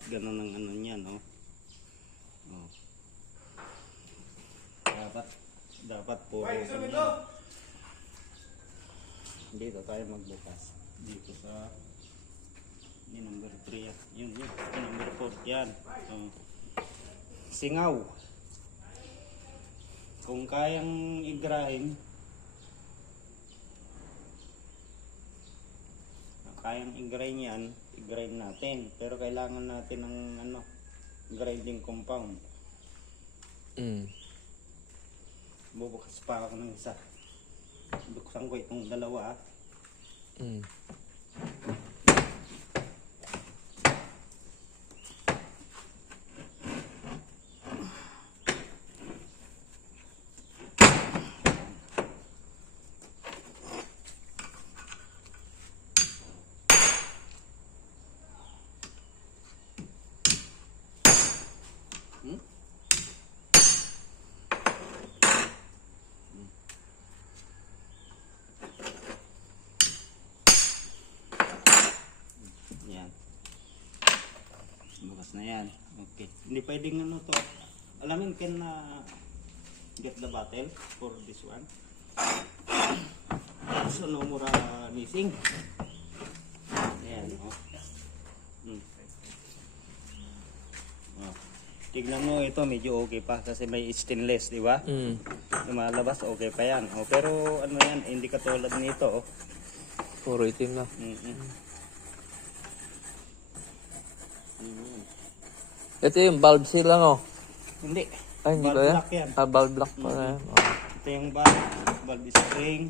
dapat ganun ang ano niyan, no? Oh. Dapat puro ganyan. Dito tayo magbukas. Dito sa yung number 3 yan. Yun. Yung number 4 yan. Oh. Singaw. Kung kayang i-grind, yan, i-grind natin. Pero kailangan natin ng ano, grinding compound. Bubukas pa ako ng isa. Buksan ko itong dalawa. Bukas na yan. Okay. Hindi pwedeng ano to. Alamin, can get the bottle for this one. So no mura missing. Ayan. Oh. Oh. Tignan mo ito, medyo okay pa kasi may stainless, di ba? Lumalabas, okay pa yan. Oh, pero ano yan, hindi katulad nito. Oh. Puro itim na. Ito yung valve seal lang, oh. Hindi. Ay, hindi valve ba yan? block yan. Valve block pa yan. Oh. Ito yung valve spring.